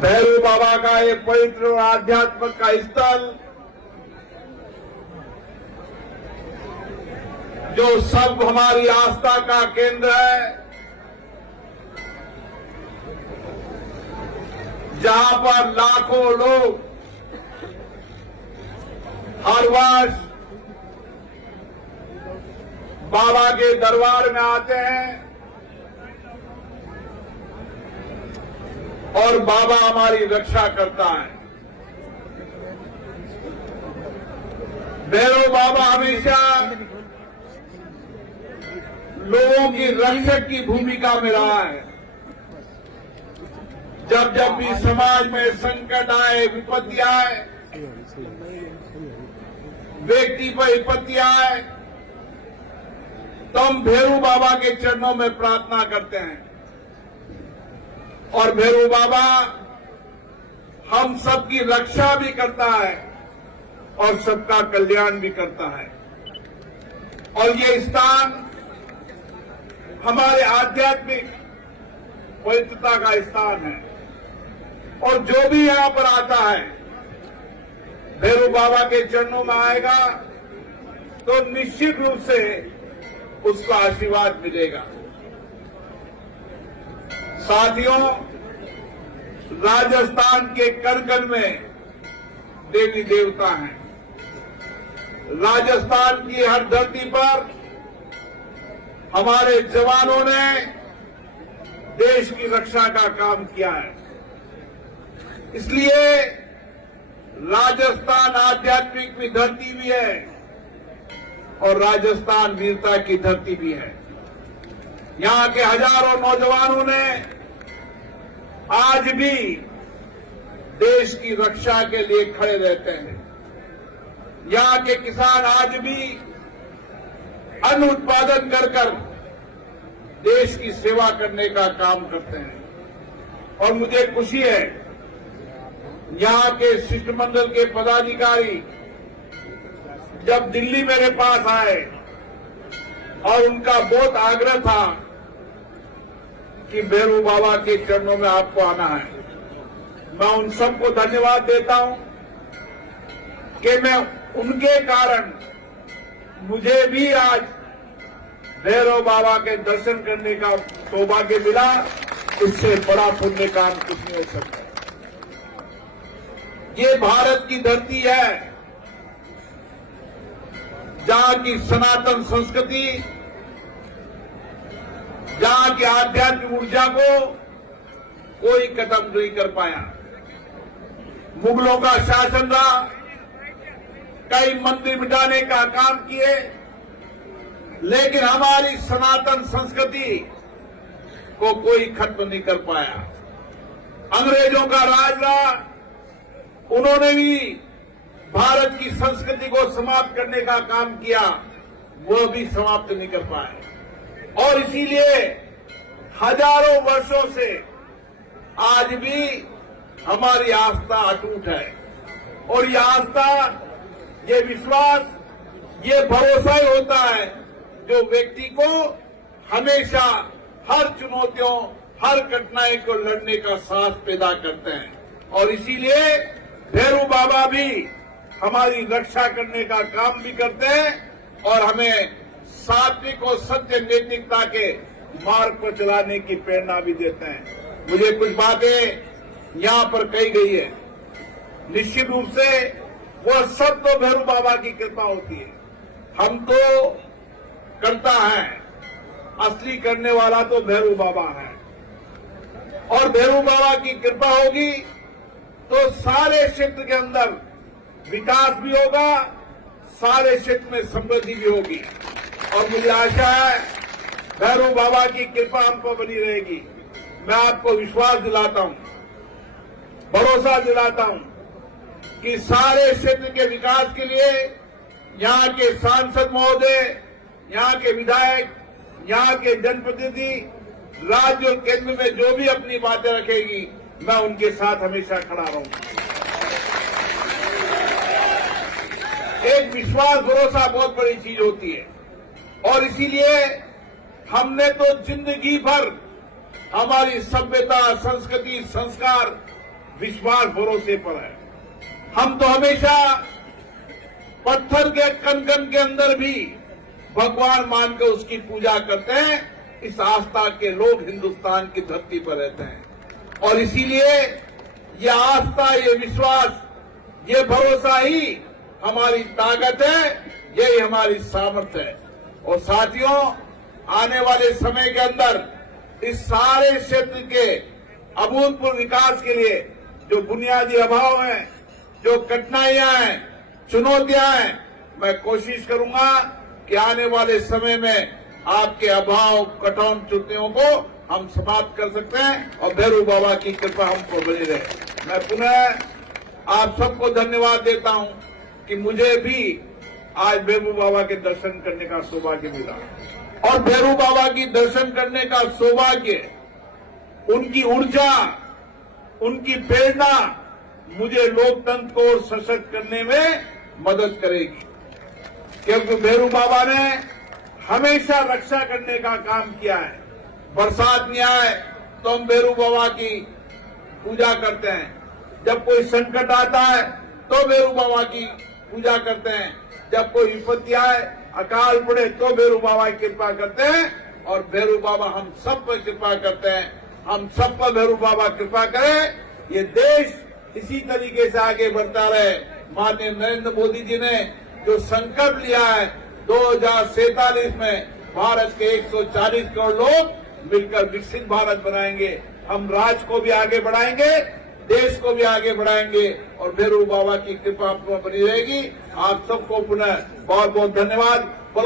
भैरव बाबा का ये पवित्र और आध्यात्म का स्थल जो सब हमारी आस्था का केंद्र है, जहां पर लाखों लोग हर वर्ष बाबा के दरबार में आते हैं और बाबा हमारी रक्षा करता है। भैरव बाबा हमेशा लोगों की रक्षक की भूमिका में रहा है। जब जब भी समाज में संकट आए, विपत्ति आए, व्यक्ति पर विपत्ति आए, तो हम भैरव बाबा के चरणों में प्रार्थना करते हैं और भैरव बाबा हम सबकी रक्षा भी करता है और सबका कल्याण भी करता है। और ये स्थान हमारे आध्यात्मिक पवित्रता का स्थान है और जो भी यहां पर आता है भैरव बाबा के चरणों में आएगा तो निश्चित रूप से उसको आशीर्वाद मिलेगा। साथियों, राजस्थान के करगल में देवी देवता हैं। राजस्थान की हर धरती पर हमारे जवानों ने देश की रक्षा का काम किया है। इसलिए राजस्थान आध्यात्मिक की धरती भी है और राजस्थान वीरता की धरती भी है। यहां के हजारों नौजवानों ने आज भी देश की रक्षा के लिए खड़े रहते हैं। यहां के किसान आज भी अन्न उत्पादन कर देश की सेवा करने का काम करते हैं। और मुझे खुशी है यहां के शिष्टमंडल के पदाधिकारी जब दिल्ली मेरे पास आए और उनका बहुत आग्रह था कि भैरव बाबा के चरणों में आपको आना है, मैं उन सबको धन्यवाद देता हूं कि मैं उनके कारण मुझे भी आज भैरव बाबा के दर्शन करने का सौभाग्य मिला। इससे बड़ा पुण्य काम कुछ नहीं हो सकता। ये भारत की धरती है जहां की सनातन संस्कृति, जहां की आध्यात्मिक ऊर्जा को कोई खत्म नहीं कर पाया। मुगलों का शासन रहा, कई मंदिर मिटाने का काम किए, लेकिन हमारी सनातन संस्कृति को कोई खत्म नहीं कर पाया। अंग्रेजों का राज रहा, उन्होंने भी भारत की संस्कृति को समाप्त करने का काम किया, वो भी समाप्त नहीं कर पाए। और इसीलिए हजारों वर्षों से आज भी हमारी आस्था अटूट है। और ये आस्था, ये विश्वास, ये भरोसा ही होता है जो व्यक्ति को हमेशा हर चुनौतियों, हर कठिनाई को लड़ने का साहस पैदा करते हैं। और इसीलिए भैरव बाबा भी हमारी रक्षा करने का काम भी करते हैं और हमें सात्विक और सत्य नैतिकता के मार्ग पर चलाने की प्रेरणा भी देते हैं। मुझे कुछ बातें यहां पर कही गई है, निश्चित रूप से वह सब तो भैरव बाबा की कृपा होती है। हम तो करता है, असली करने वाला तो भैरव बाबा है। और भैरव बाबा की कृपा होगी तो सारे क्षेत्र के अंदर विकास भी होगा, सारे क्षेत्र में समृद्धि भी होगी। और मुझे आशा है भैरव बाबा की कृपा हम पर बनी रहेगी। मैं आपको विश्वास दिलाता हूं, भरोसा दिलाता हूं कि सारे क्षेत्र के विकास के लिए यहां के सांसद महोदय, यहां के विधायक, यहां के जनप्रतिनिधि, राज्य और केंद्र में जो भी अपनी बातें रखेगी, मैं उनके साथ हमेशा खड़ा रहूंगा। एक विश्वास, भरोसा बहुत बड़ी चीज होती है। और इसीलिए हमने तो जिंदगी भर हमारी सभ्यता, संस्कृति, संस्कार विश्वास भरोसे पर है। हम तो हमेशा पत्थर के कण कण के अंदर भी भगवान मान के उसकी पूजा करते हैं। इस आस्था के लोग हिंदुस्तान की धरती पर रहते हैं और इसीलिए ये आस्था, ये विश्वास, ये भरोसा ही हमारी ताकत है, यही हमारी सामर्थ्य है। और साथियों, आने वाले समय के अंदर इस सारे क्षेत्र के अभूतपूर्व विकास के लिए जो बुनियादी अभाव हैं, जो कठिनाइयां हैं, चुनौतियां हैं, मैं कोशिश करूंगा कि आने वाले समय में आपके अभाव, कठिनाइयों को हम समाप्त कर सकते हैं और भैरू बाबा की कृपा हमको बनी रहे। मैं पुनः आप सबको धन्यवाद देता हूं कि मुझे भी आज भैरू बाबा के दर्शन करने का सौभाग्य मिला और भैरू बाबा की दर्शन करने का सौभाग्य, उनकी ऊर्जा, उनकी प्रेरणा मुझे लोकतंत्र को और सशक्त करने में मदद करेगी, क्योंकि भैरू बाबा ने हमेशा रक्षा करने का काम किया है। बरसात नहीं आए तो हम भैरू बाबा की पूजा करते हैं, जब कोई संकट आता है तो भैरू बाबा की पूजा करते हैं, जब कोई विपत्ति आए, अकाल पड़े तो भैरू बाबा की कृपा करते हैं और भैरू बाबा हम सब पर कृपा करते हैं। हम सब पर भैरू बाबा कृपा करें, ये देश इसी तरीके से आगे बढ़ता रहे। माननीय नरेंद्र मोदी जी ने जो संकल्प लिया है 2047 में भारत के 140 करोड़ लोग मिलकर विकसित भारत बनाएंगे। हम राज्य को भी आगे बढ़ाएंगे, देश को भी आगे बढ़ाएंगे और भैरू बाबा की कृपा बनी रहेगी। आप सबको पुनः बहुत बहुत धन्यवाद।